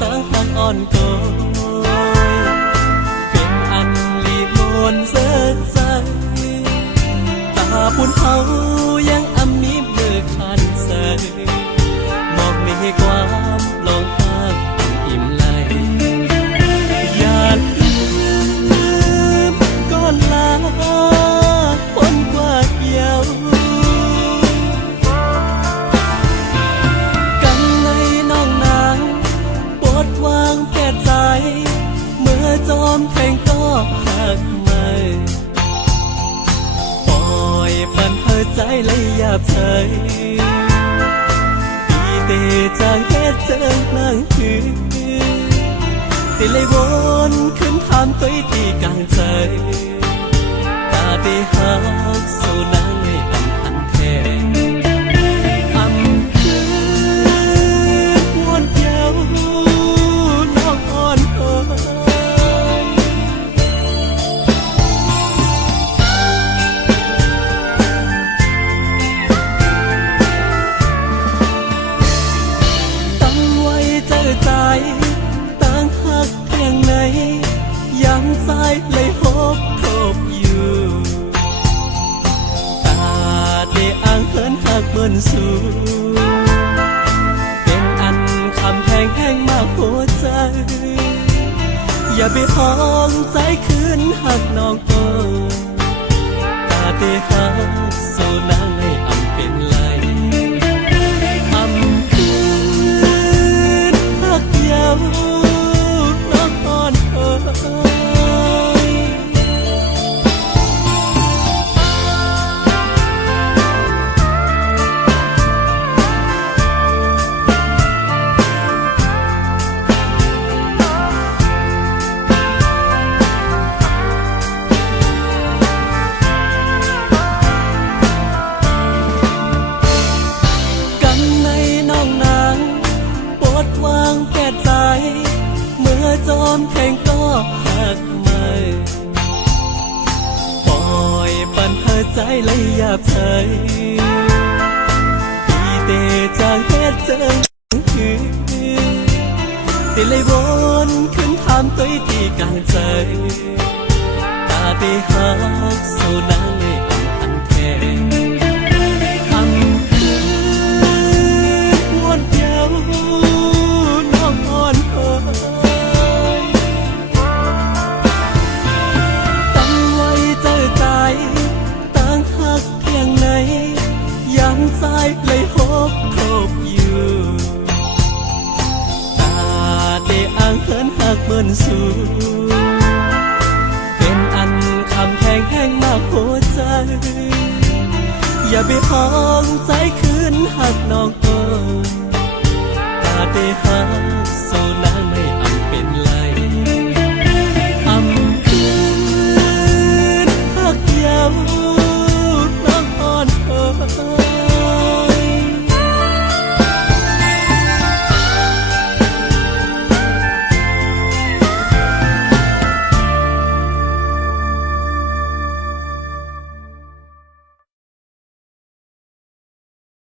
ตั้งหักอ่อนกอยเป็นอันลีมนเสิร์ใจตาปุ่นเฮายังอำมีเมื่อคันเสยมองมีความลงหักอิ่มไหลอย่าลืมก่อนลาพ้นกว่าเยากันในน้องนางปวดวางแก่ใจเมื่อจอมแทงก็หักไม่ปล่อยปันเธอใจเลยหยาบเฉยตีเตจางเฮ็ดเจิงนั่งหือตีเลยวนขึ้นถามตัวที่กลางใจตาได้หักสู่นางในอำพันแทนอำคืนวนเยาน้องอ่อนเอ๋ยตั้งไว้เจอใจตั้งหักเพียงไหนยังสายเลยหบทบอยู่ตาได้อ้างเหินหักเหมือนสู่เป็นอันคำแพงแห้งมากหัวใจอย่าไปห้องใจคืนหักน้องเอ๋ยตาได้หักสู่นางให้อำเป็นไรอำคืนหักเยาน้องอ่อนเอ๋ยกันในน้องนางปวดวางแก่ใจเมื่อจอมแทงก็หักไม่ปล่อยปันเธอใจเลยหยาบเฉยตีเตจางเฮ็ดเจิงหือตีเลยวนขึ้นถามตัวที่กลางใจตาได้หักสู่นางในอำพันแทนอำคืนวนเยาน้องอ่อนเอ๋ยตั้งไว้เจอใจตั้งหักเพียงไหนยังสายเลยหบทบอยู่ตาได้อ้างเหินหักเหมือนสู่เป็นอันคำแพงแห้งมากหัวใจอย่าไปห้องใจคืนหักน้องเอ๋ยตาได้หัก